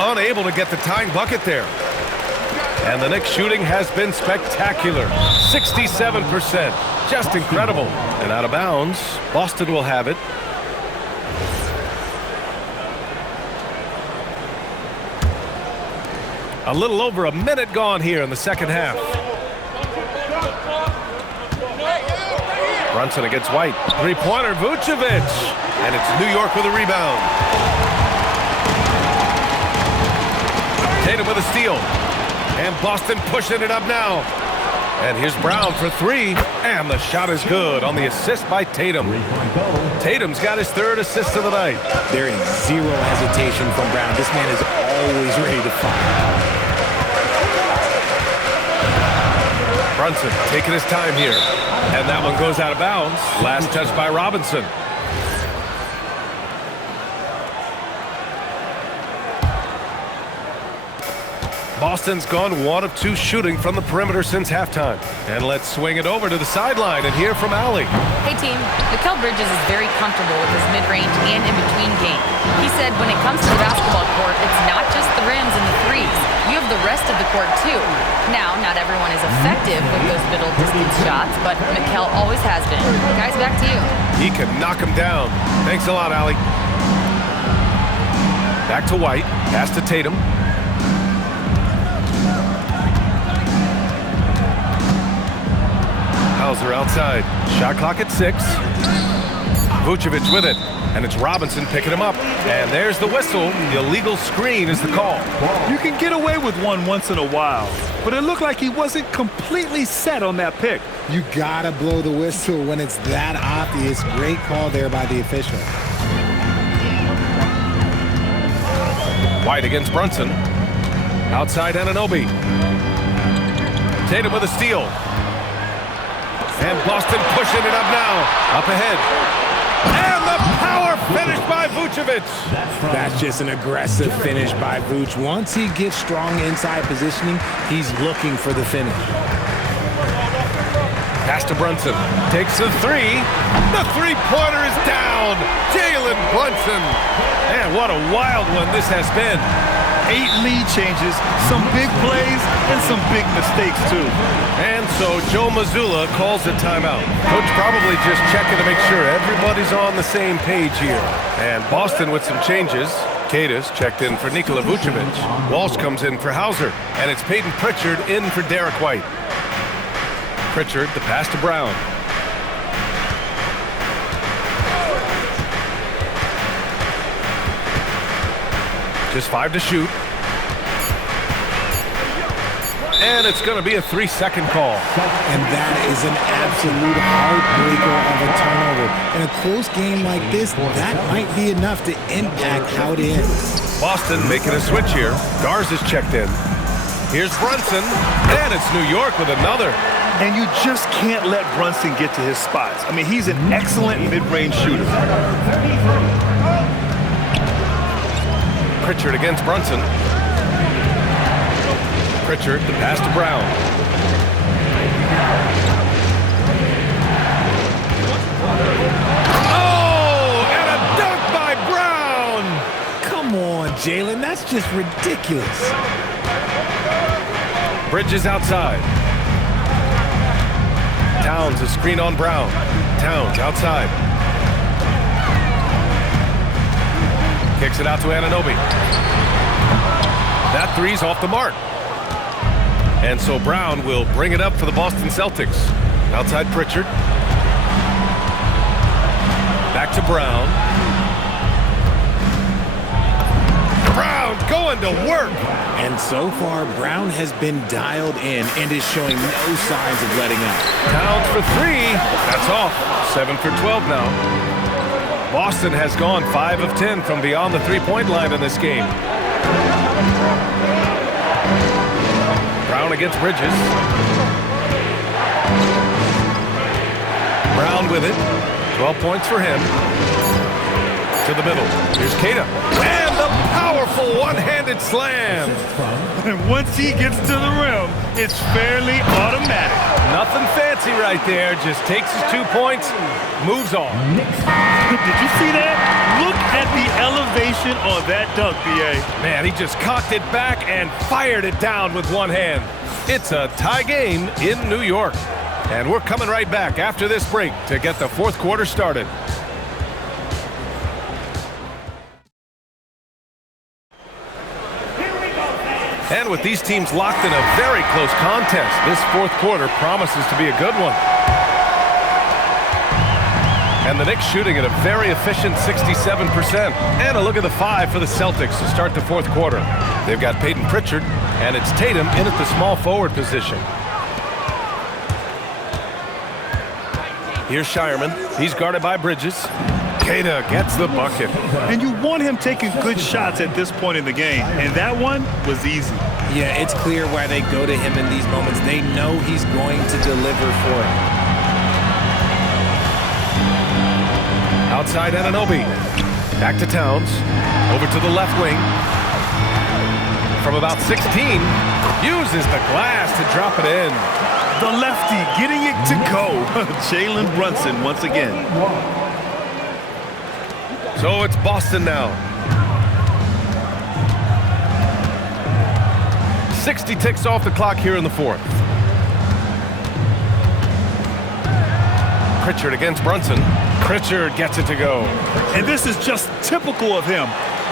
unable to get the tying bucket there. And the Knicks shooting has been spectacular. 67%. Just incredible. And out of bounds, Boston will have it. A little over a minute gone here in the second half. Brunson against White. Three-pointer, Vucevic. And it's New York with a rebound. Tatum with a steal. And Boston pushing it up now. And here's Brown for three. And the shot is good on the assist by Tatum. Tatum's got his third assist of the night. There is zero hesitation from Brown. This man is always ready to fire. Brunson taking his time here. And that one goes out of bounds. Last touch by Robinson. Boston's gone 1 of 2 shooting from the perimeter since halftime. And let's swing it over to the sideline and hear from Allie. Hey team, Mikal Bridges is very comfortable with his mid-range and in-between game. He said when it comes to the basketball court, it's not just the rims and the threes. You have the rest of the court too. Now, not everyone is effective with those middle distance shots, but Mikal always has been. Guys, back to you. He can knock him down. Thanks a lot, Allie. Back to White. Pass to Tatum. Hauser outside. Shot clock at 6. Vucevic with it. And it's Robinson picking him up. And there's the whistle. The illegal screen is the call. You can get away with one once in a while, but it looked like he wasn't completely set on that pick. You gotta blow the whistle when it's that obvious. Great call there by the official. White against Brunson. Outside Anunoby. Tatum with a steal. And Boston pushing it up now. Up ahead. And the power finish by Vucevic. That's just an aggressive finish by Vuce. Once he gets strong inside positioning, he's looking for the finish. Pass to Brunson. Takes the three. The three-pointer is down. Jalen Brunson. Man, what a wild one this has been. 8 lead changes, some big plays, and some big mistakes, too. And so Joe Mazzulla calls a timeout. Coach probably just checking to make sure everybody's on the same page here. And Boston with some changes. Cadis checked in for Nikola Vucevic. Walsh comes in for Hauser. And it's Peyton Pritchard in for Derek White. Pritchard, the pass to Brown. Just 5 to shoot. And it's going to be a 3-second call. And that is an absolute heartbreaker of a turnover. In a close game like this, that might be enough to impact how it ends. Boston making a switch here. Garza is checked in. Here's Brunson. And it's New York with another. And you just can't let Brunson get to his spots. I mean, he's an excellent mid-range shooter. Pritchard against Brunson. Pritchard, the pass to Brown. Oh, and a dunk by Brown! Come on, Jalen, that's just ridiculous. Bridges outside. Towns a screen on Brown. Towns outside. Kicks it out to Anunoby. That three's off the mark. And so Brown will bring it up for the Boston Celtics. Outside Pritchard. Back to Brown. Brown going to work. And so far, Brown has been dialed in and is showing no signs of letting up. Towns for three. That's off. 7 for 12 now. Boston has gone 5 of 10 from beyond the three-point line in this game. Brown against Bridges. Brown with it. 12 points for him. To the middle. Here's Cada. And the powerful one-handed Left-handed slam. And once he gets to the rim, it's fairly automatic. Nothing fancy right there. Just takes his 2 points, moves on. Did you see that? Look at the elevation on that dunk, B.A. Man, he just cocked it back and fired it down with one hand. It's a tie game in New York. And we're coming right back after this break to get the fourth quarter started. And with these teams locked in a very close contest, this fourth quarter promises to be a good one. And the Knicks shooting at a very efficient 67%. And a look at the 5 for the Celtics to start the fourth quarter. They've got Peyton Pritchard, and it's Tatum in at the small forward position. Here's Shireman. He's guarded by Bridges. Queta gets the bucket. And you want him taking good shots at this point in the game. And that one was easy. Yeah, it's clear why they go to him in these moments. They know he's going to deliver for them. Outside Anunoby. Back to Towns. Over to the left wing. From about 16. Uses the glass to drop it in. The lefty getting it to go. Jalen Brunson once again. So it's Boston now. 60 ticks off the clock here in the fourth. Pritchard against Brunson. Pritchard gets it to go. And this is just typical of him.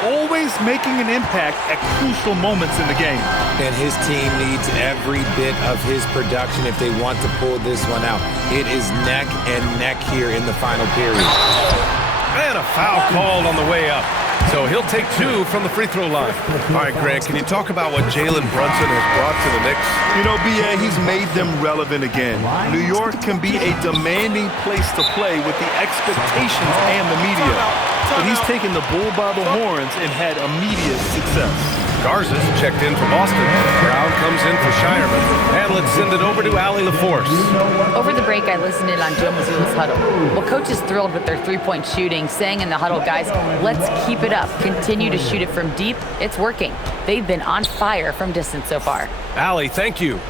Always making an impact at crucial moments in the game. And his team needs every bit of his production if they want to pull this one out. It is neck and neck here in the final period. And a foul called on the way up. So he'll take 2 from the free throw line. All right, Grant, can you talk about what Jalen Brunson has brought to the Knicks? You know, B.A., he's made them relevant again. New York can be a demanding place to play with the expectations and the media. But he's taken the bull by the horns and had immediate success. Garza's checked in for Boston. Brown comes in for Shireman. And let's send it over to Allie LaForce. Over the break, I listened in on Joe Mazzulla's huddle. Well, coach is thrilled with their three-point shooting, saying in the huddle, guys, let's keep it up. Continue to shoot it from deep. It's working. They've been on fire from distance so far. Allie, thank you.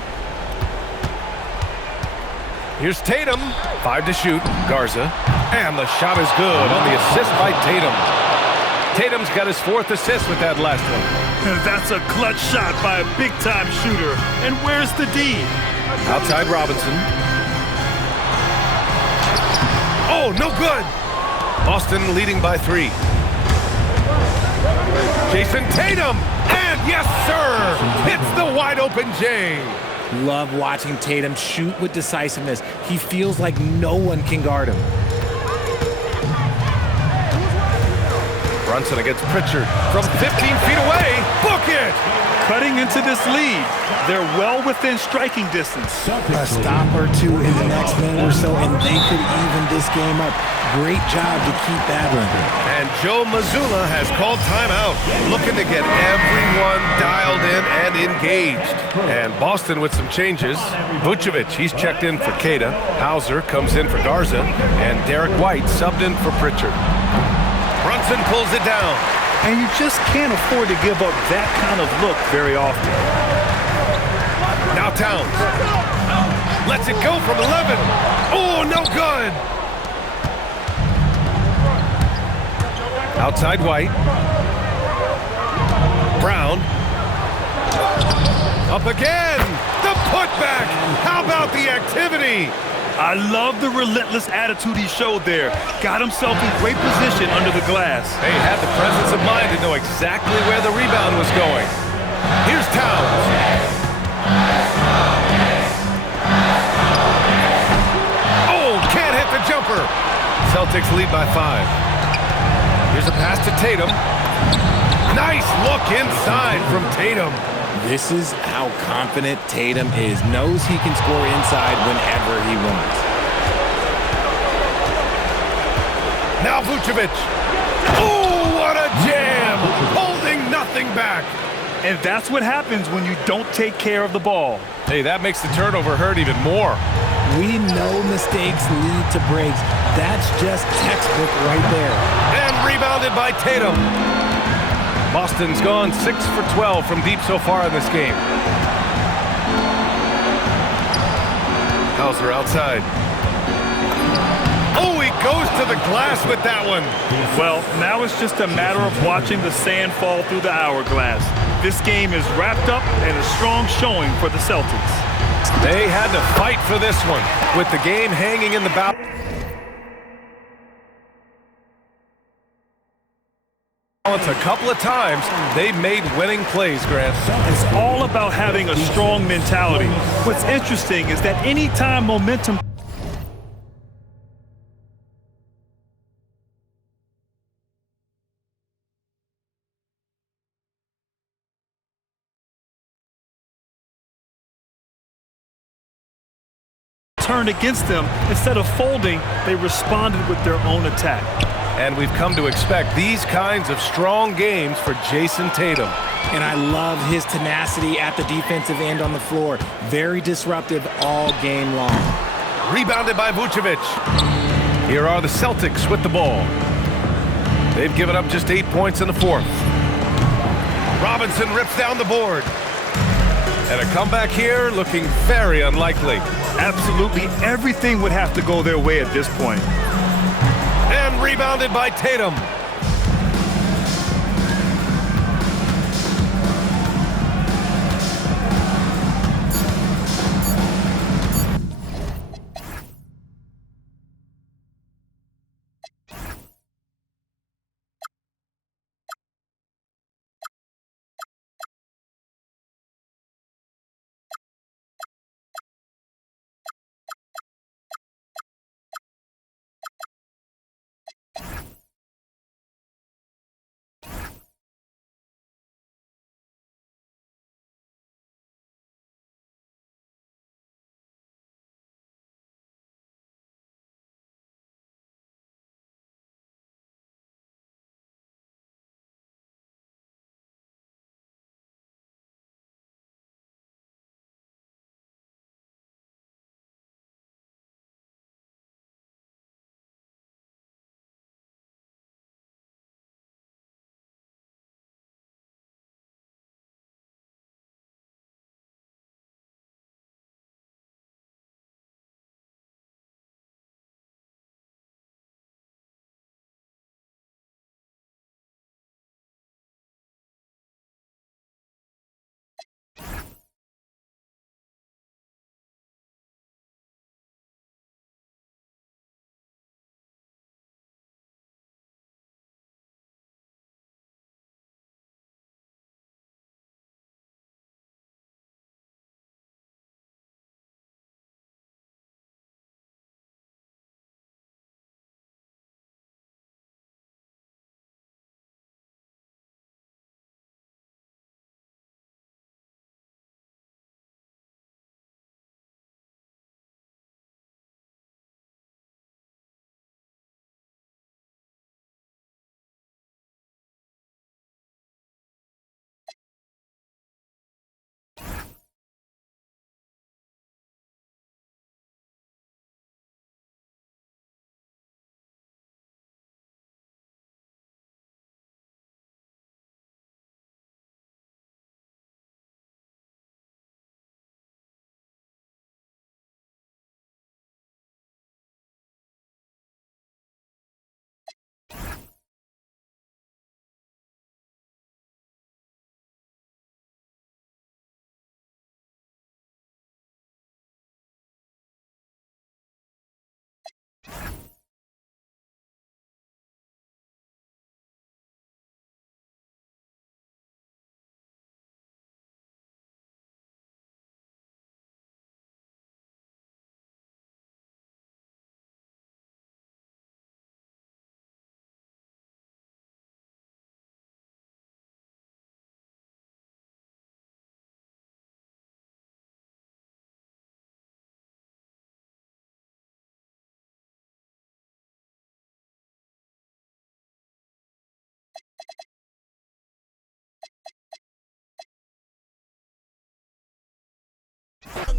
Here's Tatum. 5 to shoot. Garza. And the shot is good on the assist by Tatum. Tatum's got his 4th assist with that last one. That's a clutch shot by a big-time shooter. And where's the D? Outside Robinson. Oh, no good. Boston leading by 3. Jason Tatum. And yes, sir. Hits the wide-open J. Love watching Tatum shoot with decisiveness. He feels like no one can guard him. Brunson against Pritchard from 15 feet away. Book it! Cutting into this lead. They're well within striking distance. A stop or two in the next minute or so, and they could even this game up. Great job to keep battling. And Joe Mazzulla has called timeout, looking to get everyone dialed in and engaged. And Boston with some changes. Vucevic, he's checked in for Queta. Hauser comes in for Garza. And Derek White subbed in for Pritchard. Brunson pulls it down. And you just can't afford to give up that kind of look very often. Now Towns. Lets it go from 11. Oh, no good. Outside White. Brown. Up again. The putback. How about the activity? I love the relentless attitude he showed there. Got himself in great position under the glass. He had the presence of mind to know exactly where the rebound was going. Here's Towns. Oh, can't hit the jumper. Celtics lead by 5. Here's a pass to Tatum. Nice look inside from Tatum. This is how confident Tatum is. Knows he can score inside whenever he wants. Now Vucevic. Oh, what a jam! Holding nothing back. And that's what happens when you don't take care of the ball. Hey, that makes the turnover hurt even more. We know mistakes lead to breaks. That's just textbook right there. And rebounded by Tatum. Boston's gone 6 for 12 from deep so far in this game. Hauser outside. Oh, he goes to the glass with that one. Well, now it's just a matter of watching the sand fall through the hourglass. This game is wrapped up and a strong showing for the Celtics. They had to fight for this one with the game hanging in the balance. A couple of times, they made winning plays, Grant. It's all about having a strong mentality. What's interesting is that anytime momentum turned against them, instead of folding, they responded with their own attack. And we've come to expect these kinds of strong games for Jason Tatum. And I love his tenacity at the defensive end on the floor. Very disruptive all game long. Rebounded by Vucevic. Here are the Celtics with the ball. They've given up just 8 points in the fourth. Robinson rips down the board. And a comeback here looking very unlikely. Absolutely everything would have to go their way at this point. And rebounded by Tatum.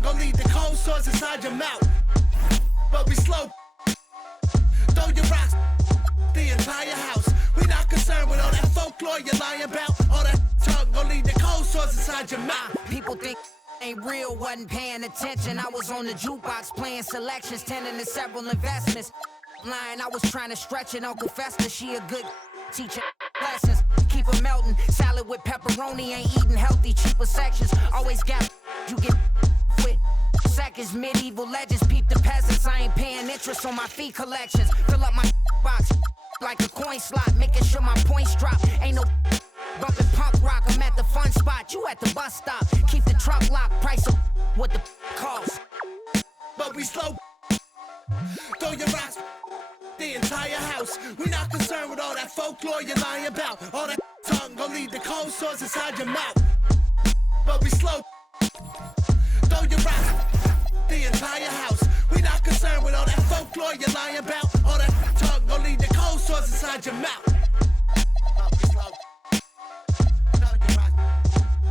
Gonna leave the cold sores inside your mouth. But we slow. Throw your rocks. The entire house. We not concerned with all that folk folklore you're lying about. All that talk gon' lead to cold sores inside your mouth. People think ain't real, wasn't paying attention. I was on the jukebox playing selections, tending to several investments. Lying, I was trying to stretch it. Uncle Fester, she a good teacher. Lessons, keep her melting. Salad with pepperoni, ain't eating healthy, cheaper sections. Always got you get with seconds. Medieval legends, peep the peasants. I ain't paying interest on my fee collections. Fill up my box like a coin slot, making sure my points drop. Ain't no bumping punk rock. I'm at the fun spot, you at the bus stop. Keep the truck locked, price of what the cost. But we slow. Throw your rocks. The entire house. We not concerned with all that folklore you're lying about. All that tongue gon' lead to cold sores inside your mouth. But we slow. Throw your rocks. The entire house. We not concerned with all that folklore you're lying about. All that tongue gon' lead to cold sores inside your mouth. But we slow. Throw your rocks.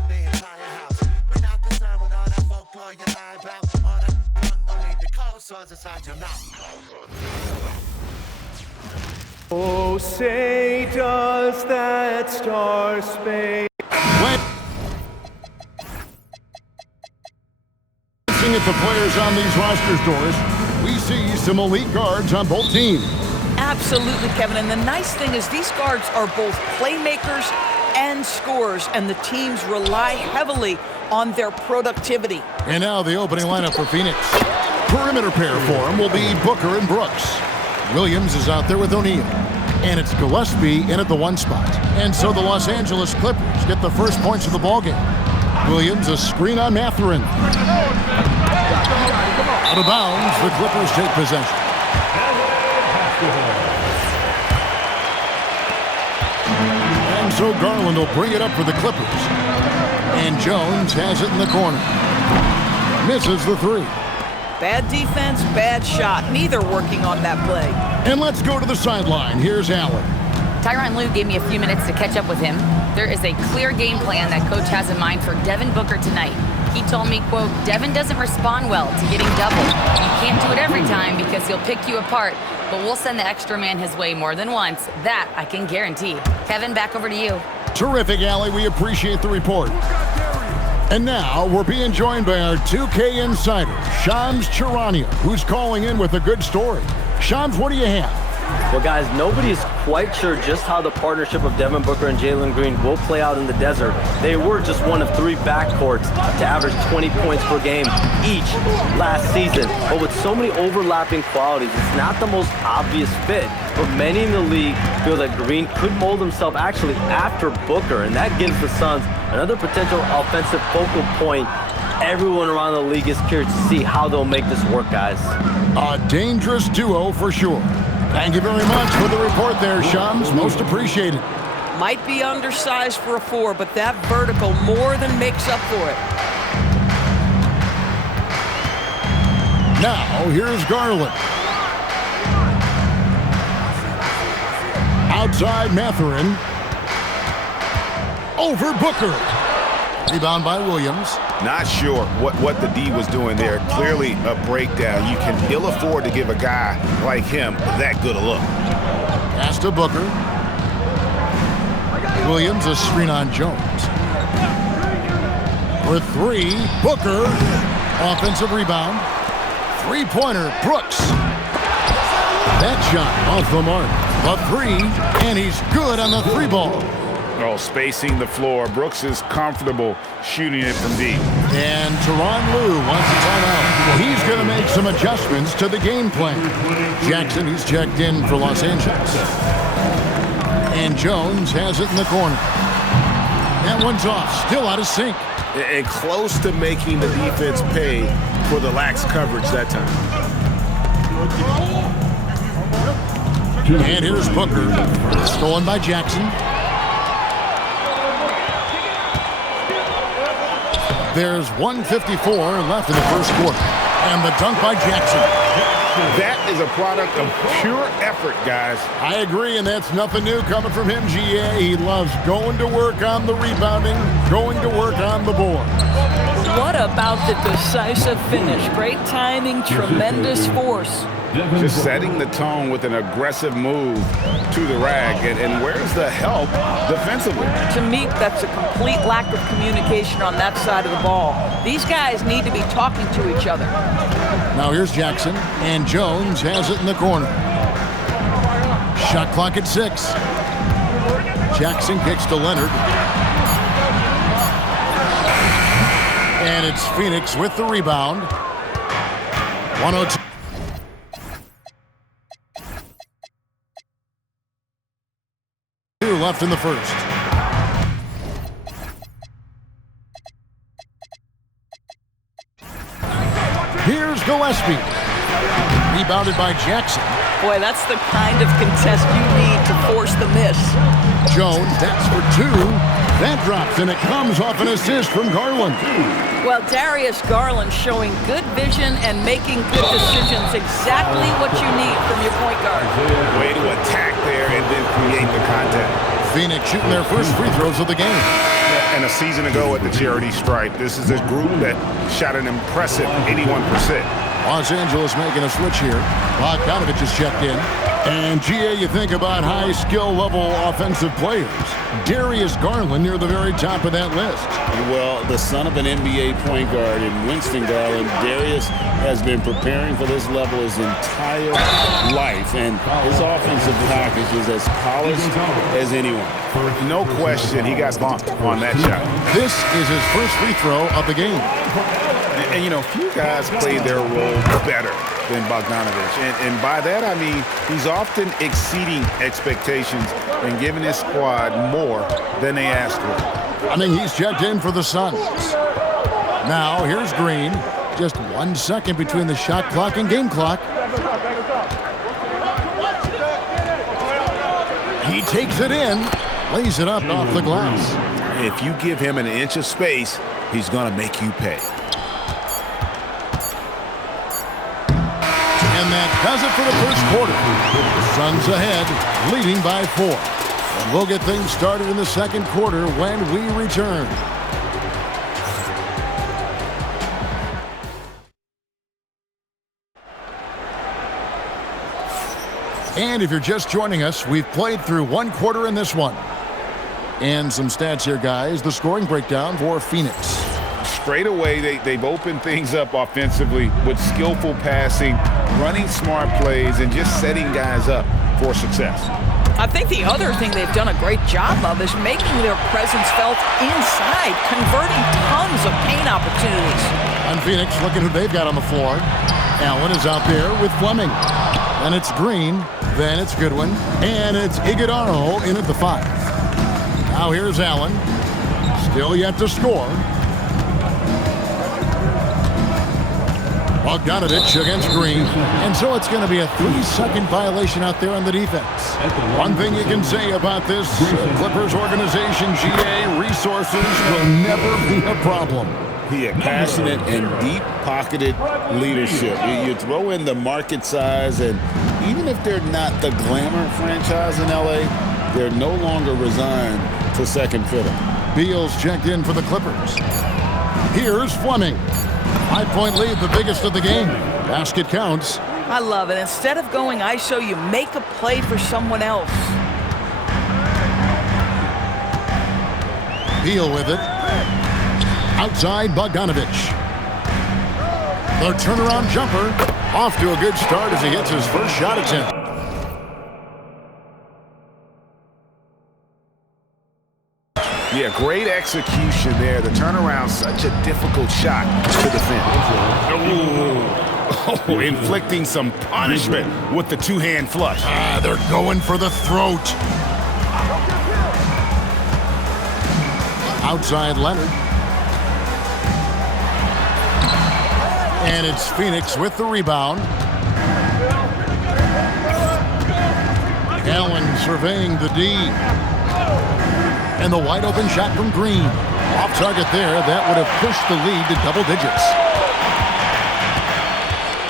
The entire house. We not concerned with all that folklore you're lying about. All that tongue gon' lead to cold sores inside your mouth. Oh, say does that star-spangled at the players on these rosters, Doris, we see some elite guards on both teams. Absolutely, Kevin. And the nice thing is these guards are both playmakers and scorers, and the teams rely heavily on their productivity. And now the opening lineup for Phoenix. Perimeter pair for him will be Booker and Brooks. Williams is out there with O'Neal. And it's Gillespie in at the 1 spot. And so the Los Angeles Clippers get the first points of the ballgame. Williams, a screen on Mathurin. Out of bounds, the Clippers take possession. And so Garland will bring it up for the Clippers. And Jones has it in the corner. Misses the 3. Bad defense, bad shot. Neither working on that play. And let's go to the sideline. Here's Allen. Tyronn Lue gave me a few minutes to catch up with him. There is a clear game plan that coach has in mind for Devin Booker tonight. He told me, quote, Devin doesn't respond well to getting doubled. You can't do it every time because he'll pick you apart, but we'll send the extra man his way more than once. That I can guarantee. Kevin, back over to you. Terrific, Allie. We appreciate the report. And now we're being joined by our 2K insider, Shams Charania, who's calling in with a good story. Shams, what do you have? Well, guys, nobody is quite sure just how the partnership of Devin Booker and Jalen Green will play out in the desert. They were just one of 3 backcourts to average 20 points per game each last season. But with so many overlapping qualities, it's not the most obvious fit. But many in the league feel that Green could mold himself actually after Booker, and that gives the Suns another potential offensive focal point. Everyone around the league is curious to see how they'll make this work, guys. A dangerous duo for sure. Thank you very much for the report there, Shams. Most appreciated. Might be undersized for a 4, but that vertical more than makes up for it. Now, here's Garland. Outside Mathurin. Over Booker. Rebound by Williams. Not sure what the D was doing there. Clearly a breakdown. You can ill afford to give a guy like him that good a look. Pass to Booker. Williams, a screen on Jones. For 3, Booker. Offensive rebound. 3-pointer, Brooks. That shot off the mark. A 3, and he's good on the 3 ball. Oh, spacing the floor. Brooks is comfortable shooting it from deep. And Tyronn Lue wants a timeout. He's going to make some adjustments to the game plan. Jackson, he's checked in for Los Angeles. And Jones has it in the corner. That one's off, still out of sync. And close to making the defense pay for the lax coverage that time. And here's Booker. Stolen by Jackson. There's 1:54 left in the first quarter. And the dunk by Jackson. That is a product of pure effort effort, guys. I agree, and that's nothing new coming from him, GA. He loves going to work on the rebounding, going to work on the board. What about the decisive finish? Great timing, tremendous force. Just setting the tone with an aggressive move to the rack. And where's the help defensively? To me, that's a complete lack of communication on that side of the ball. These guys need to be talking to each other. Now here's Jackson, and Jones has it in the corner. Shot clock at 6. Jackson kicks to Leonard. And it's Phoenix with the rebound. 102. Left in the first. Here's Gillespie. Rebounded by Jackson. Boy, that's the kind of contest you need to force the miss. Jones, that's for 2. That drops, and it comes off an assist from Garland. Well, Darius Garland showing good vision and making good decisions. Exactly what you need from your point guard. Way to attack there and then create the contact. Phoenix shooting their first free throws of the game. And a season ago at the charity stripe, this is a group that shot an impressive 81%. Los Angeles making a switch here. Bogdanovich has checked in. And GA, you think about high skill level offensive players. Darius Garland near the very top of that list. Well, the son of an NBA point guard in Winston Garland, Darius has been preparing for this level his entire life, and his offensive package is as polished as anyone. No question, he got bumped on that shot. This is his first free throw of the game. And you know, few guys play their role better than Bogdanovich. And by that, I mean he's often exceeding expectations and giving his squad more than they asked for. I mean, he's checked in for the Suns. Now, here's Green. Just 1 second between the shot clock and game clock. He takes it in, lays it up off the glass. If you give him an inch of space, he's going to make you pay. And that does it for the first quarter. The Suns ahead, leading by 4. And we'll get things started in the second quarter when we return. And if you're just joining us, we've played through 1 quarter in this one. And some stats here, guys. The scoring breakdown for Phoenix. Straight away, they've opened things up offensively with skillful passing, running smart plays, and just setting guys up for success. I think the other thing they've done a great job of is making their presence felt inside, converting tons of paint opportunities. And Phoenix, look at who they've got on the floor. Allen is out there with Fleming. Then it's Green, then it's Goodwin, and it's Iguodala in at the 5. Now here's Allen, still yet to score. Bogdanovich against Green, and so it's going to be a 3-second violation out there on the defense. One thing you can say about this Clippers organization, GA, resources will never be a problem. Yeah, passionate and deep-pocketed leadership. You throw in the market size, and even if they're not the glamour franchise in LA, they're no longer resigned to second fiddle. Beal's checked in for the Clippers. Here's Fleming. 5-point lead, the biggest of the game. Basket counts. I love it. Instead of going ISO, you make a play for someone else. Beal with it. Outside Bogdanovich. The turnaround jumper. Off to a good start as he hits his first shot attempt. Yeah, great execution there. The turnaround, such a difficult shot to defend. Ooh. Inflicting some punishment with the two-hand flush. They're going for the throat. Outside Leonard. And it's Phoenix with the rebound. Allen surveying the D. And the wide open shot from Green. Off target there. That would have pushed the lead to double digits.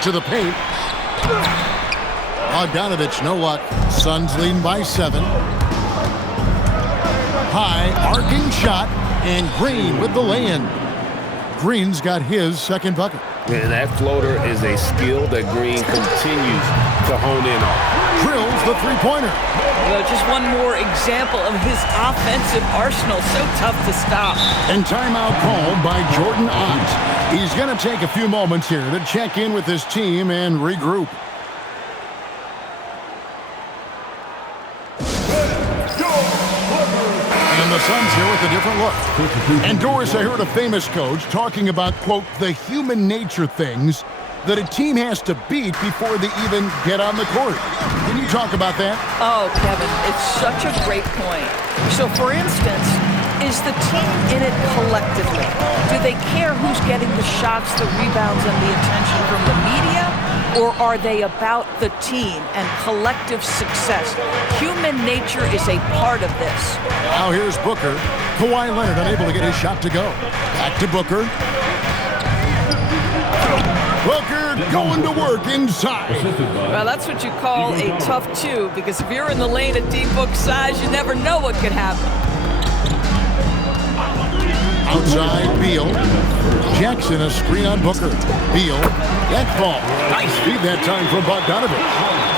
To the paint. Bogdanovich, no luck. Suns leading by 7. High, arcing shot, and Green with the lay-in. Green's got his second bucket. And that floater is a skill that Green continues to hone in on. Drills the three-pointer. Just one more example of his offensive arsenal. So tough to stop. And timeout called by Jordan Ott. He's going to take a few moments here to check in with his team and regroup. And the Suns here with a different look. And Doris, I heard a famous coach talking about, quote, the human nature things that a team has to beat before they even get on the court. Can you talk about that? Oh, Kevin, it's such a great point. So, for instance, is the team in it collectively? Do they care who's getting the shots, the rebounds, and the attention from the media? Or are they about the team and collective success? Human nature is a part of this. Now here's Booker. Kawhi Leonard unable to get his shot to go. Back to Booker. Booker going to work inside. Well, that's what you call a tough two, because if you're in the lane at D-Book size, you never know what could happen. Outside, Beal. Jackson, a screen on Booker. Beal, that ball. Nice feed that time from Bogdanovich.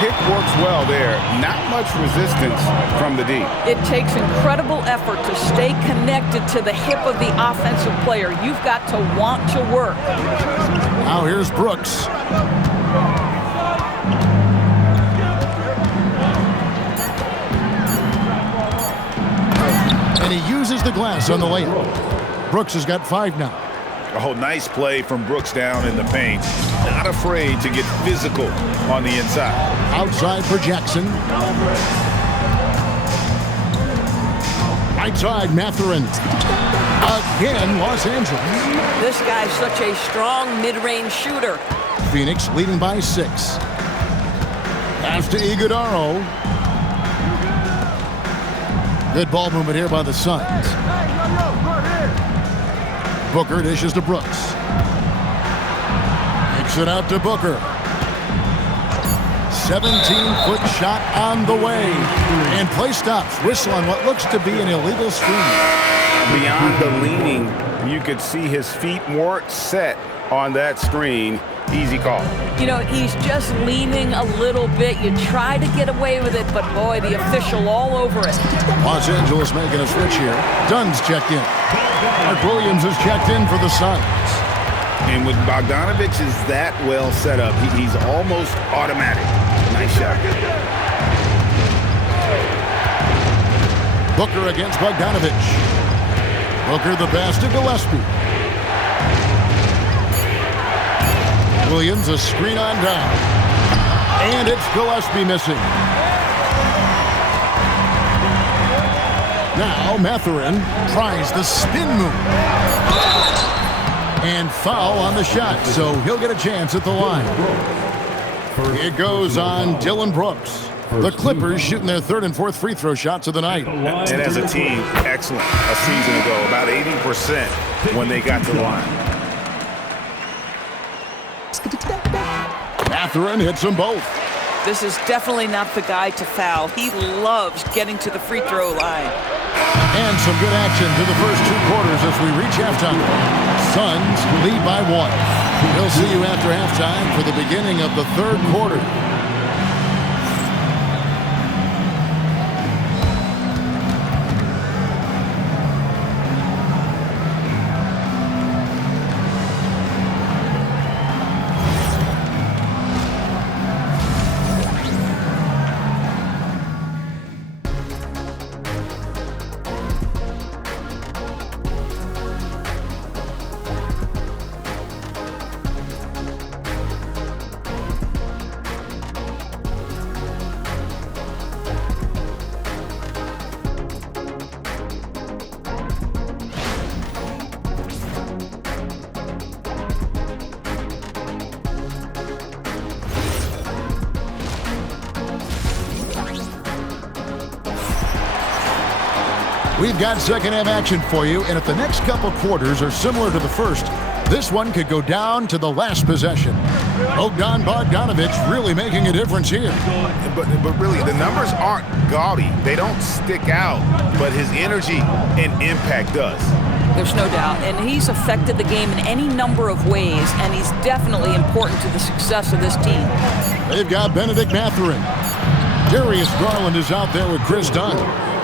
Pick works well there. Not much resistance from the D. It takes incredible effort to stay connected to the hip of the offensive player. You've got to want to work. Now here's Brooks. And he uses the glass on the layup. Brooks has got 5 now. Oh, nice play from Brooks down in the paint. Not afraid to get physical on the inside. Outside for Jackson. Right side, Mathurin. Again, Los Angeles. This guy's such a strong mid-range shooter. Phoenix leading by 6. Pass to Iguodaro. Good ball movement here by the Suns. Booker dishes to Brooks. Kicks it out to Booker. 17-foot shot on the way. And play stops. Whistle on what looks to be an illegal screen. Beyond the leaning, you could see his feet weren't set on that screen. Easy call. You know, he's just leaning a little bit. You try to get away with it, but boy, the official all over it. Los Angeles making a switch here. Dunn's checked in. Mark Williams is checked in for the Suns. And with Bogdanovich is that well set up, he's almost automatic. Nice shot. Booker against Bogdanovich. Booker the pass to Gillespie. Williams a screen on down. And it's Gillespie missing. Now Mathurin tries the spin move. And foul on the shot, so he'll get a chance at the line. It goes on Dylan Brooks. The Clippers shooting their 3rd and 4th free throw shots of the night. And as a team, excellent. A season ago, about 80% when they got to the line. Mathurin hits them both. This is definitely not the guy to foul. He loves getting to the free throw line. And some good action to the first 2 quarters as we reach halftime. Suns lead by 1. We'll see you after halftime for the beginning of the 3rd quarter. We've got second half action for you, and if the next couple quarters are similar to the first, this one could go down to the last possession. Bogdan Bogdanovic really making a difference here. But really, the numbers aren't gaudy. They don't stick out, but his energy and impact does. There's no doubt, and he's affected the game in any number of ways, and he's definitely important to the success of this team. They've got Benedict Mathurin. Darius Garland is out there with Chris Dunn.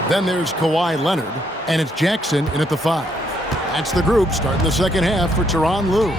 Then there's Kawhi Leonard, and it's Jackson in at the 5. That's the group starting the second half for Tyronn Lue.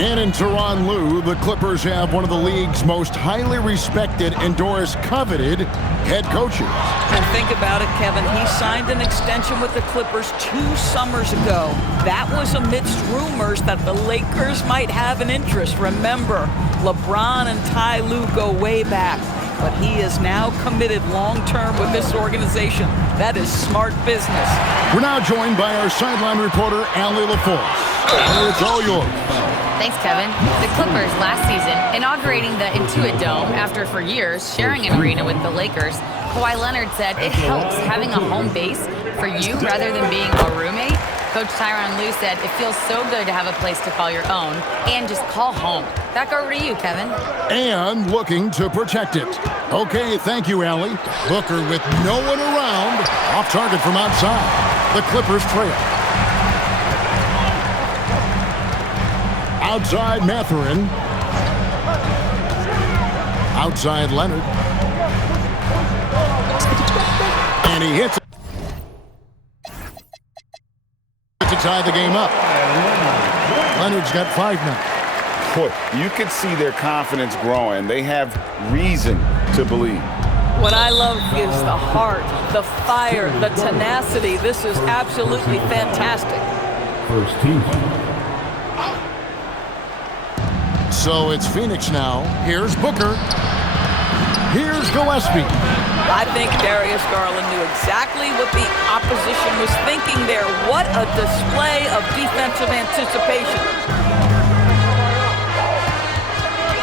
And in Tyronn Lue, the Clippers have one of the league's most highly respected and Doris coveted head coaches. And think about it, Kevin. He signed an extension with the Clippers 2 summers ago. That was amidst rumors that the Lakers might have an interest. Remember, LeBron and Ty Lue go way back. But he is now committed long-term with this organization. That is smart business. We're now joined by our sideline reporter, Allie LaForce. It's all yours. Thanks, Kevin. The Clippers last season inaugurating the Intuit Dome after for years sharing an arena with the Lakers. Kawhi Leonard said it helps having a home base for you rather than being a roommate. Coach Tyronn Lue said it feels so good to have a place to call your own and just call home. Back over to you, Kevin. And looking to protect it. Okay, thank you, Allie. Booker with no one around. Off target from outside. The Clippers trail. Outside Mathurin. Outside Leonard. And he hits it to tie the game up. Leonard's got 5 now. Boy, you can see their confidence growing. They have reason to believe. What I love is the heart, the fire, the tenacity. This is absolutely fantastic. First team. So it's Phoenix now. Here's Booker. Here's Gillespie. I think Darius Garland knew exactly what the opposition was thinking there. What a display of defensive anticipation.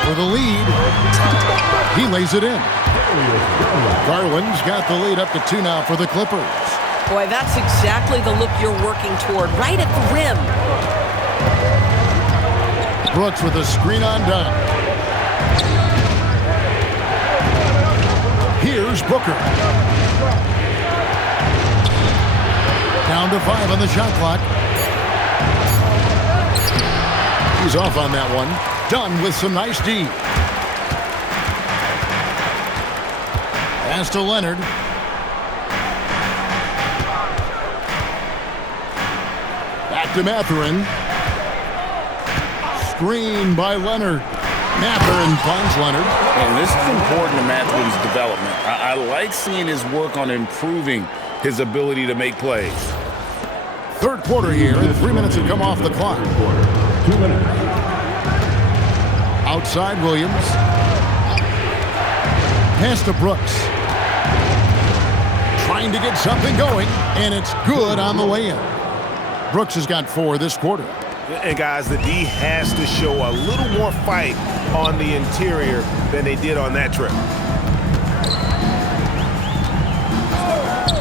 For the lead, he lays it in. Garland's got the lead up to 2 now for the Clippers. Boy, that's exactly the look you're working toward, right at the rim. Brooks with a screen on Dunn. Here's Booker. Down to 5 on the shot clock. He's off on that one. Dunn with some nice D. Pass to Leonard. Back to Mathurin. Screen by Leonard. Mathurin finds Leonard. And this is important to Mathurin's development. I like seeing his work on improving his ability to make plays. Third quarter here, and 3 minutes have come off the clock. 2 minutes. Outside Williams. Pass to Brooks. Trying to get something going, and it's good on the way in. Brooks has got 4 this quarter. And guys, the D has to show a little more fight on the interior than they did on that trip.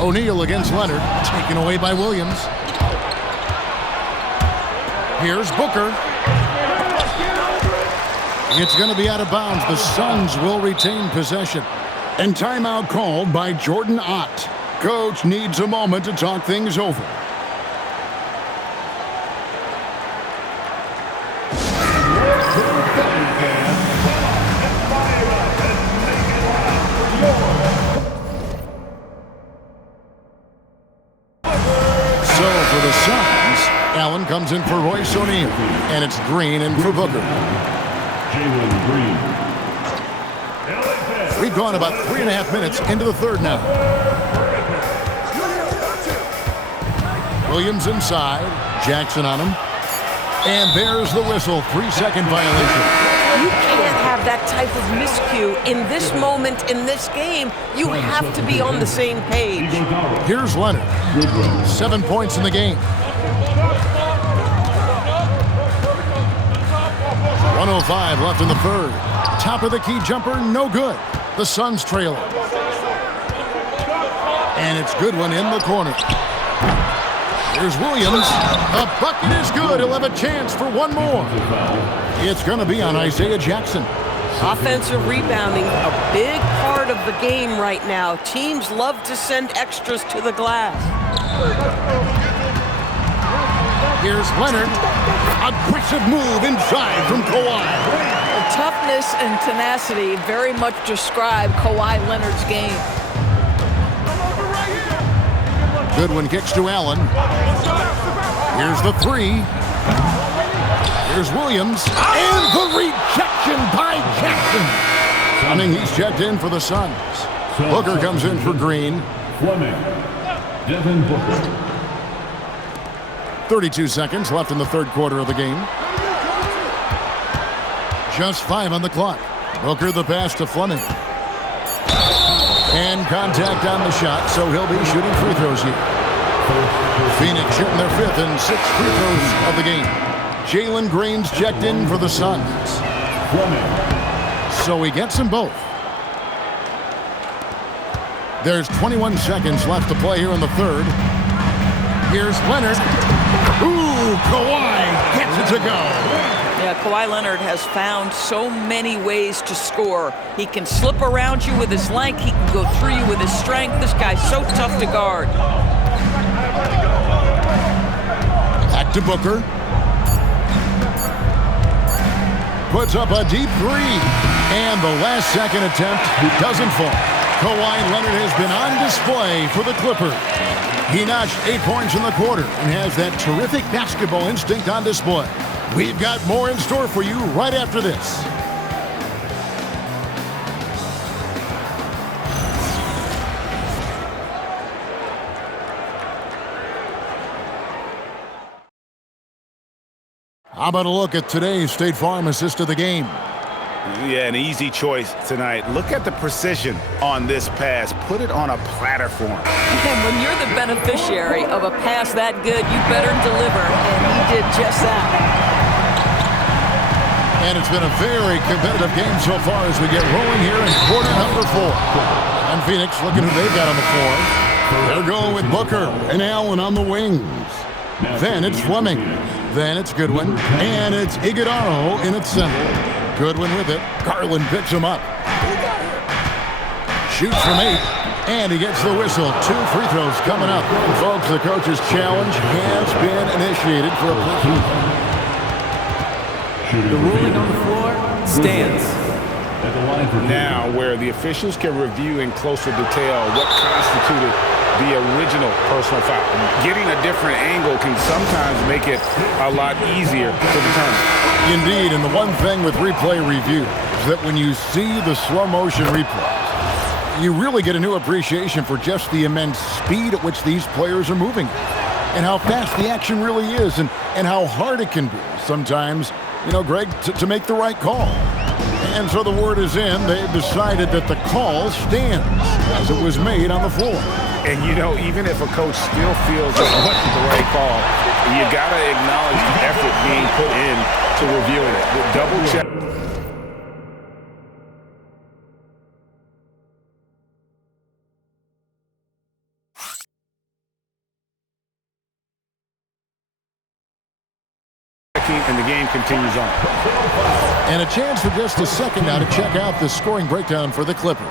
O'Neal against Leonard, taken away by Williams. Here's Booker. It's going to be out of bounds. The Suns will retain possession. And timeout called by Jordan Ott. Coach needs a moment to talk things over. Allen comes in for Royce O'Neal, and it's Green in for Booker. We've gone about 3.5 minutes into the third now. Williams inside, Jackson on him, and there's the whistle, 3-second violation. You can't have that type of miscue in this moment in this game. You have to be on the same page. Here's Leonard, 7 points in the game. 1:05 left in the third. Top of the key jumper, no good. The Suns trail it. And it's good one in the corner. Here's Williams. The bucket is good. He'll have a chance for one more. It's going to be on Isaiah Jackson. Offensive rebounding, a big part of the game right now. Teams love to send extras to the glass. Here's Leonard. Aggressive move inside from Kawhi. Toughness and tenacity very much describe Kawhi Leonard's game. Goodwin kicks to Allen. Here's the three. Here's Williams. And the rejection by Jackson. I mean, he's checked in for the Suns. Booker comes in for Green. Fleming. Devin Booker. 32 seconds left in the third quarter of the game. Just 5 on the clock. Booker the pass to Fleming. And contact on the shot, so he'll be shooting free throws here. Phoenix shooting their 5th and 6th free throws of the game. Jalen Green's checked in for the Suns. So he gets them both. There's 21 seconds left to play here in the third. Here's Leonard. Ooh, Kawhi gets it to go. Yeah, Kawhi Leonard has found so many ways to score. He can slip around you with his length. He can go through you with his strength. This guy's so tough to guard. Back to Booker. Puts up a deep three. And the last second attempt doesn't fall. Kawhi Leonard has been on display for the Clippers. He notched 8 points in the quarter and has that terrific basketball instinct on display. We've got more in store for you right after this. How about a look at today's State Farm assist of the game? Yeah, an easy choice tonight. Look at the precision on this pass. Put it on a platter for him. And when you're the beneficiary of a pass that good, you better deliver, and he did just that. And it's been a very competitive game so far as we get rolling here in quarter number 4. And Phoenix looking who they've got on the floor. They're going with Booker and Allen on the wings. Then it's Fleming. Then it's Goodwin. And it's Iguodala in its center. Goodwin with it. Garland picks him up. Shoots from 8. And he gets the whistle. 2 free throws coming up. And folks, the coach's challenge has been initiated for a play. The ruling on the floor stands. Now, where the officials can review in closer detail what constituted the original personal foul. Getting a different angle can sometimes make it a lot easier to determine. Indeed, and the one thing with replay review is that when you see the slow motion replays, you really get a new appreciation for just the immense speed at which these players are moving and how fast the action really is and how hard it can be sometimes, you know, Greg, to make the right call. And so the word is in. They've decided that the call stands as it was made on the floor. And, you know, even if a coach still feels it wasn't the right call, you got to acknowledge the effort being put in to reviewing it. The double check. And the game continues on. And a chance for just a second now to check out the scoring breakdown for the Clippers.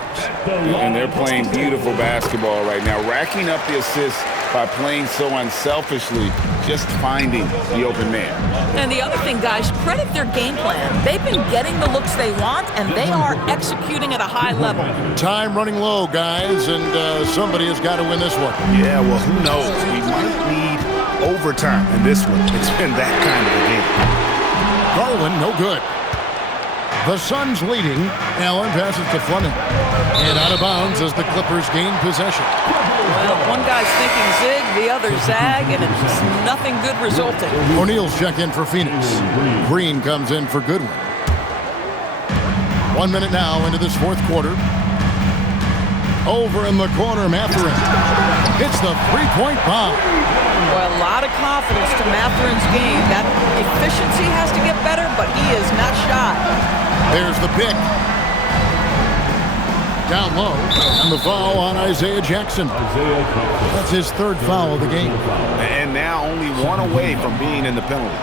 And they're playing beautiful basketball right now, racking up the assists by playing so unselfishly, just finding the open man. And the other thing, guys, credit their game plan. They've been getting the looks they want, and they are executing at a high level. Time running low, guys, and somebody has got to win this one. Yeah, well, who knows? We might need overtime in this one. It's been that kind of a game. Garland, no good. The Suns leading. Allen passes to Fleming. And out of bounds as the Clippers gain possession. Well, one guy's thinking zig, the other zag, and it's nothing good resulting. O'Neal's check in for Phoenix. Green comes in for Goodwin. 1 minute now into this fourth quarter. Over in the corner, Mathurin. It's the three-point bomb. Boy, a lot of confidence to Mathurin's game. That efficiency has to get better, but he is not shy. There's the pick. Down low, and the foul on Isaiah Jackson. That's his third foul of the game. And now only one away from being in the penalty.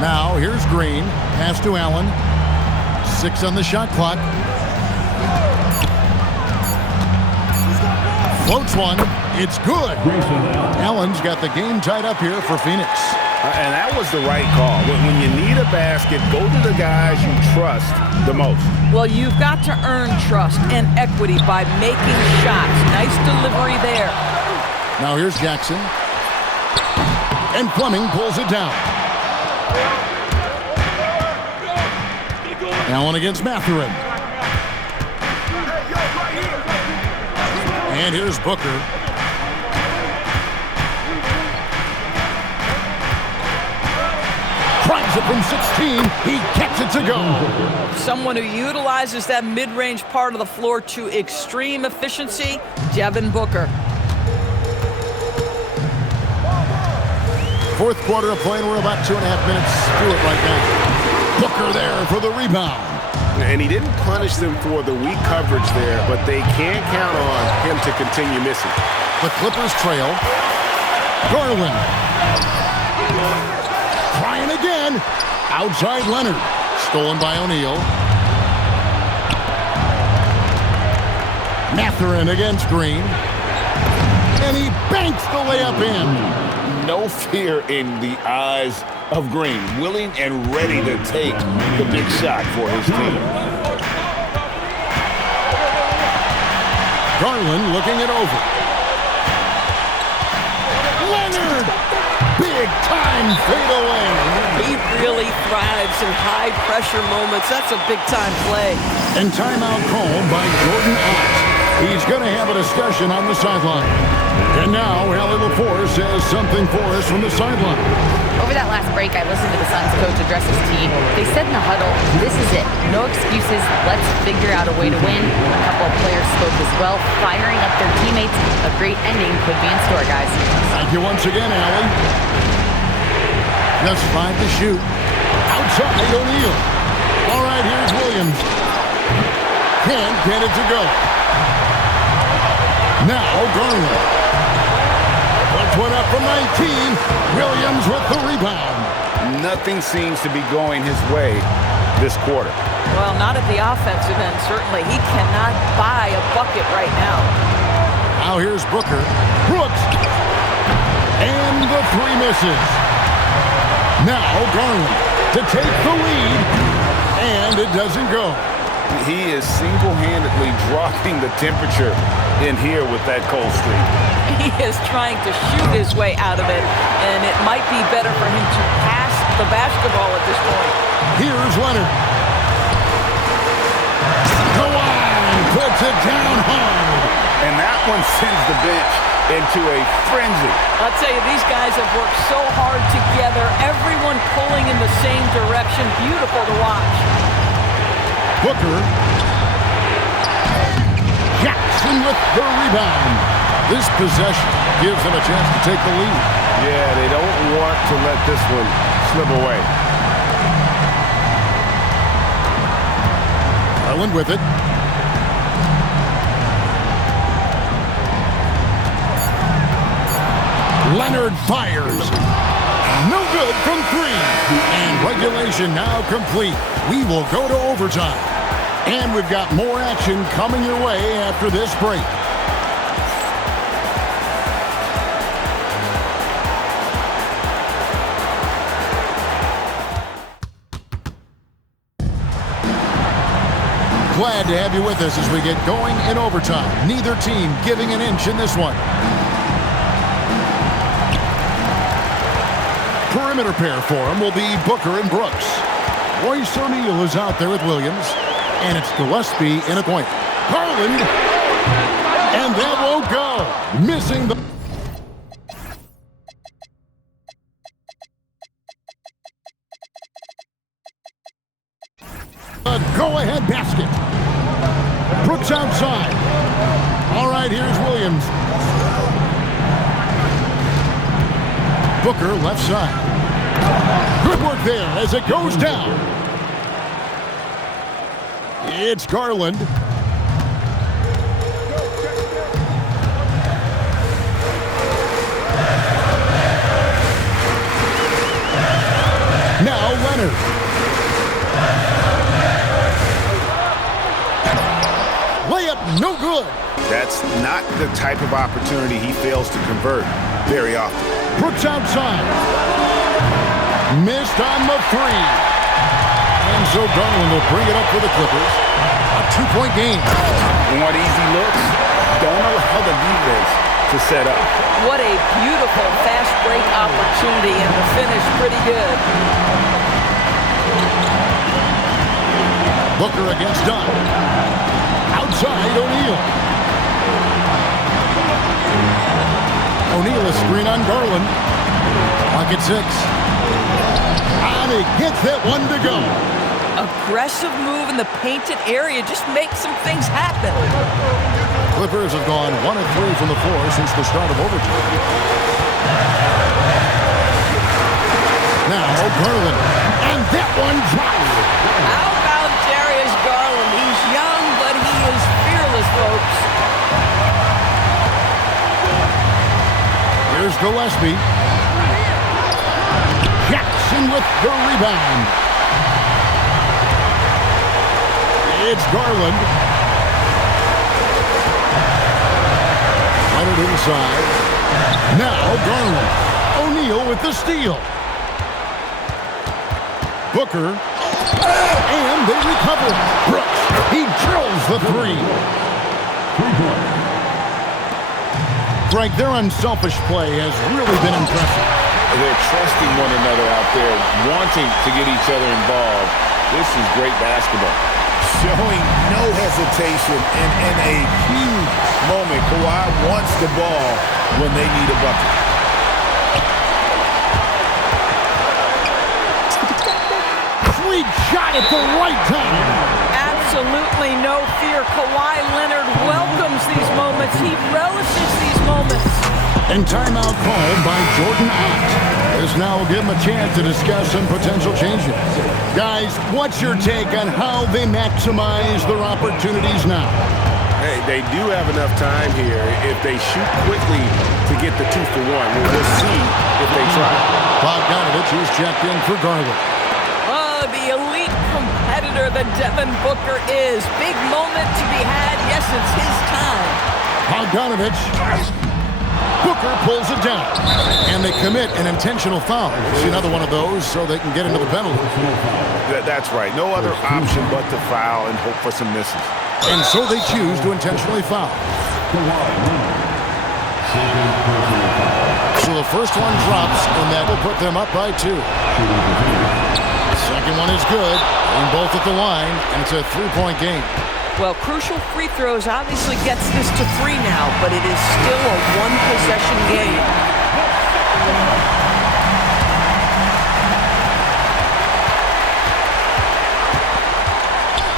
Now here's Green. Pass to Allen. 6 on the shot clock. Floats one. It's good. Allen's got the game tied up here for Phoenix. And that was the right call. When you need a basket, go to the guys you trust the most. Well, you've got to earn trust and equity by making shots. Nice delivery there. Now here's Jackson. And Fleming pulls it down. Allen against Mathurin. And here's Booker. Tries it from 16. He gets it to go. Someone who utilizes that mid-range part of the floor to extreme efficiency, Devin Booker. Fourth quarter of play, and we're about 2.5 minutes through it right now. Booker there for the rebound. And he didn't punish them for the weak coverage there, but they can't count on him to continue missing. The Clippers trail. Garland. Trying again. Outside Leonard. Stolen by O'Neal. Mathurin against Green. And he banks the layup in. No fear in the eyes of Green. Willing and ready to take the big shot for his team. Garland looking it over. Leonard! Big time fadeaway. He really thrives in high pressure moments. That's a big time play. And timeout called by Jordan Ott. He's going to have a discussion on the sideline. And now, Allie LaForce says something for us from the sideline. Over that last break, I listened to the Suns coach address his team. They said in the huddle, this is it. No excuses. Let's figure out a way to win. A couple of players spoke as well, firing up their teammates. A great ending could be in store, guys. Thank you once again, Allie. Just 5 to shoot. Outside O'Neal. All right, here's Williams. Can't get it to go. Now Garland. Puts one up from 19. Williams with the rebound. Nothing seems to be going his way this quarter. Well, not at the offensive end, certainly. He cannot buy a bucket right now. Now here's Booker. Brooks. And the 3 misses. Now Garland to take the lead. And it doesn't go. He is single-handedly dropping the temperature in here with that cold streak. He is trying to shoot his way out of it, and it might be better for him to pass the basketball at this point. Here's Leonard. Kawhi puts it down hard. And that one sends the bench into a frenzy. I'll tell you, these guys have worked so hard together, everyone pulling in the same direction. Beautiful to watch. Booker. Jackson with the rebound. This possession gives them a chance to take the lead. Yeah, they don't want to let this one slip away. Garland with it. Leonard fires. No good from 3. And regulation now complete. We will go to overtime. And we've got more action coming your way after this break. Glad to have you with us as we get going in overtime. Neither team giving an inch in this one. Perimeter pair for him will be Booker and Brooks. Royce O'Neal is out there with Williams. And it's Gillespie in a point. Garland. And that won't go. Missing the... A go-ahead basket. Brooks outside. All right, here's Williams. Booker left side. Good work there as it goes down. It's Garland. Now Leonard. Layup no good. That's not the type of opportunity he fails to convert very often. Brooks outside. Missed on the three. And so Garland will bring it up for the Clippers. A 2-point game. Want easy looks? Don't allow the defense to set up. What a beautiful fast break opportunity, and the finish pretty good. Booker against Dunn. Outside O'Neal. O'Neal is screen on Garland. Clock at 6. And he gets that one to go. Aggressive move in the painted area. Just make some things happen. Clippers have gone 1 of 3 from the floor since the start of overtime. Now Garland. And that one drops. How about Darius Garland? He's young, but he is fearless, folks. Here's Gillespie. Jackson with the rebound. It's Garland. Leonard inside. Now Garland. O'Neal with the steal. Booker. And they recover. Brooks. He drills the three. Frank, their unselfish play has really been impressive. They're trusting one another out there, wanting to get each other involved. This is great basketball. Showing no hesitation and in a huge moment, Kawhi wants the ball when they need a bucket. Sweet shot at the right time. Absolutely no fear. Kawhi Leonard welcomes these moments. He relishes these moments. And timeout called by Jordan Ott. This now will give him a chance to discuss some potential changes. Guys, what's your take on how they maximize their opportunities now? Hey, they do have enough time here if they shoot quickly to get the 2-for-1. We'll see if they try. Bogdanovich is checked in for Garland. Oh, the elite competitor that Devin Booker is. Big moment to be had. Yes, it's his time. Bogdanovich. Booker pulls it down. And they commit an intentional foul. See another one of those so they can get into the penalty. That's right. No other option but to foul and hope for some misses. And so they choose to intentionally foul. So the first one drops, and that will put them up by 2. The second one is good, and both at the line, and it's a 3-point game. Well, crucial free throws obviously gets this to 3 now, but it is still a one-possession game.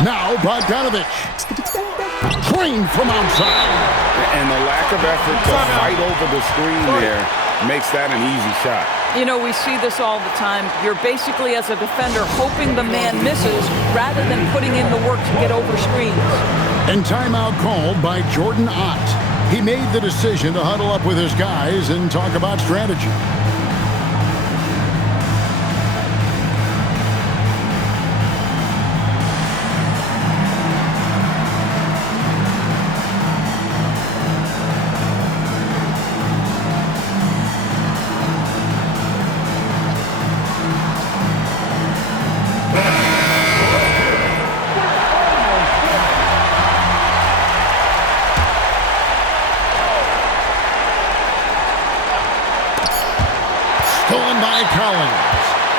Now Bogdanovich. Trained from outside. And the lack of effort to fight over the screen there makes that an easy shot. You know, we see this all the time. You're basically, as a defender, hoping the man misses rather than putting in the work to get over screens. And timeout called by Jordan Ott. He made the decision to huddle up with his guys and talk about strategy.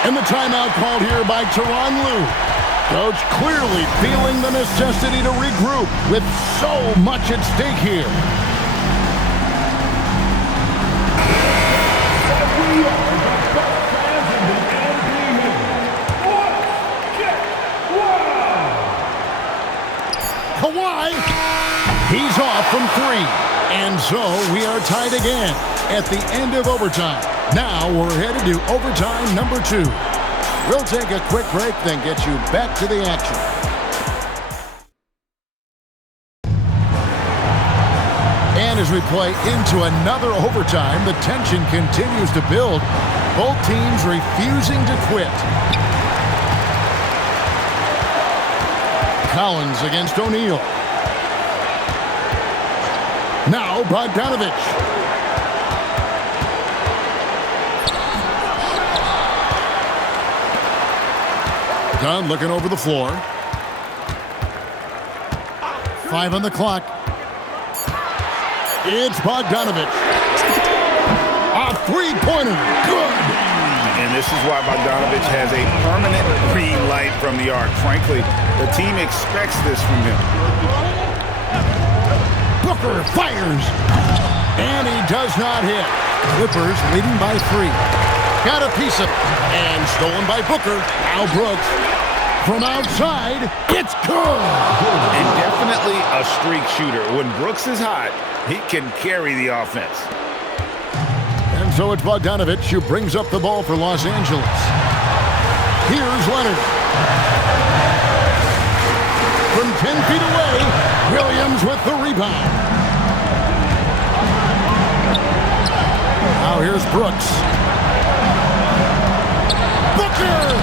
And the timeout called here by Tyronn Lue. Coach clearly feeling the necessity to regroup with so much at stake here. Kawhi, he's off from 3. And so we are tied again at the end of overtime. Now we're headed to overtime number 2. We'll take a quick break, then get you back to the action. As we play into another overtime, the tension continues to build. Both teams refusing to quit. Collins against O'Neal. Now Bogdanovich. Dunn looking over the floor. 5 on the clock. It's Bogdanovich. A three-pointer. Good. And this is why Bogdanovich has a permanent green light from the arc. Frankly, the team expects this from him. Booker fires. And he does not hit. Clippers leading by 3. Got a piece of it. And stolen by Booker. Now Brooks. From outside, it's good. And definitely a streak shooter. When Brooks is hot, he can carry the offense. And so it's Bogdanovich who brings up the ball for Los Angeles. Here's Leonard. From 10 feet away, Williams with the rebound. Now here's Brooks. Booker!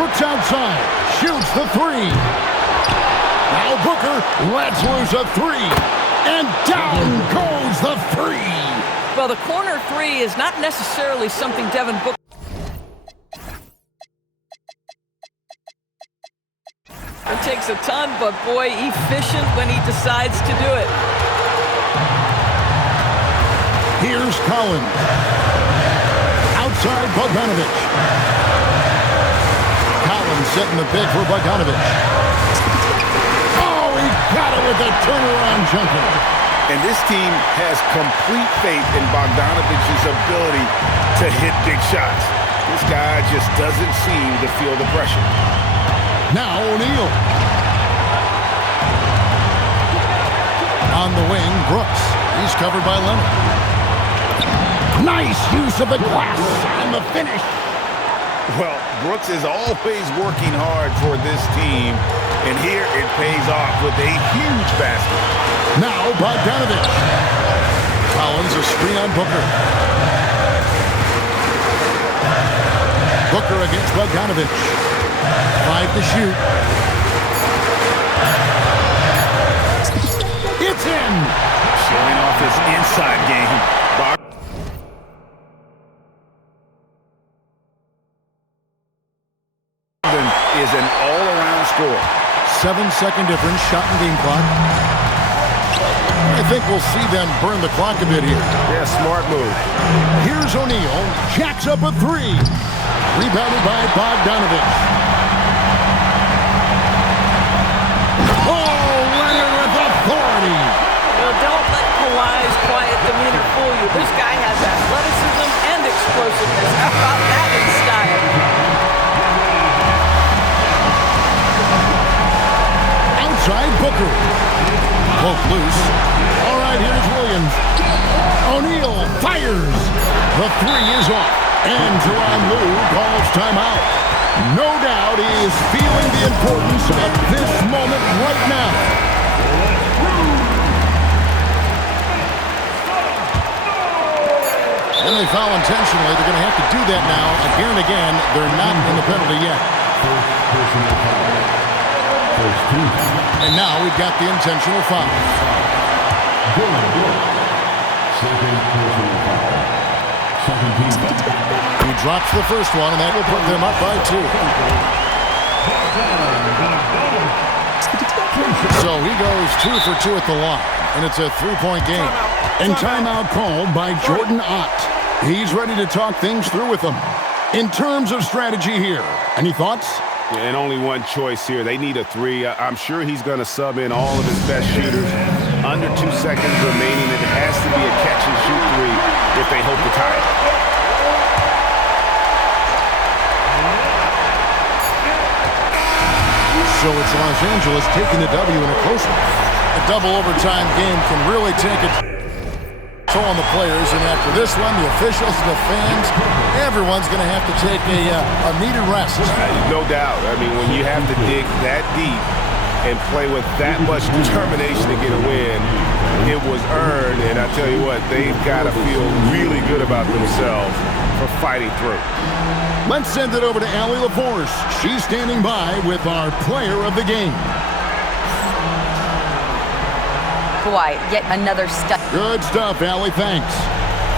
Brooks outside, shoots the 3. Now Booker lets loose a 3. And down goes the 3. Well, the corner 3 is not necessarily something Devin Booker. It takes a ton, but boy, efficient when he decides to do it. Here's Collins. Outside Bogdanovich. Collins setting the big for Bogdanovich. Oh, he got it with a turnaround jumper. And this team has complete faith in Bogdanovich's ability to hit big shots. This guy just doesn't seem to feel the pressure. Now O'Neal. On the wing, Brooks. He's covered by Leonard. Nice use of the glass and the finish. Well, Brooks is always working hard for this team, and here it pays off with a huge basket. Now Bogdanovich. Collins a screen on Booker. Booker against Bogdanovich. 5 to shoot. It's in. Showing off his inside game. Is an all-around score. 7-second difference, shot and game clock. I think we'll see them burn the clock a bit here. Yeah, smart move. Here's O'Neal, jacks up a 3. Rebounded by Bogdanovich. Oh, Leonard with authority. Well, don't let Kawhi's quiet demeanor fool you. This guy has athleticism and explosiveness. How about that in style? Outside Booker. Poke loose. All right, here's Williams. O'Neal fires. The 3 is off. And Tyronn Lue calls timeout. No doubt he is feeling the importance of this moment right now. And they foul intentionally. They're going to have to do that now. Again and again, they're not in the penalty yet. And now we've got the intentional foul. He drops the first one, and that will put them up by 2. So he goes 2 for 2 at the line, and it's a 3-point game. And timeout called by Jordan Ott. He's ready to talk things through with them. In terms of strategy here, any thoughts? Yeah, and only one choice here. They need a 3. I'm sure he's going to sub in all of his best shooters. Under 2 seconds remaining. It has to be a catch-and-shoot 3 if they hope to tie it. So it's Los Angeles taking the W in a close one. A double overtime game can really take it toll on the players, and after this one, the officials, the fans, everyone's going to have to take a needed rest. No doubt. I mean, when you have to dig that deep and play with that much determination to get a win, it was earned, and I tell you what, they've got to feel really good about themselves for fighting through. Let's send it over to Allie LaForce. She's standing by with our player of the game. Boy, yet another stud. Good stuff, Allie. Thanks.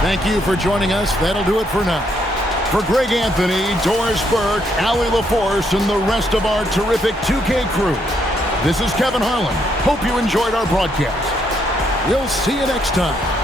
Thank you for joining us. That'll do it for now. For Greg Anthony, Doris Burke, Allie LaForce, and the rest of our terrific 2K crew, this is Kevin Harlan. Hope you enjoyed our broadcast. We'll see you next time.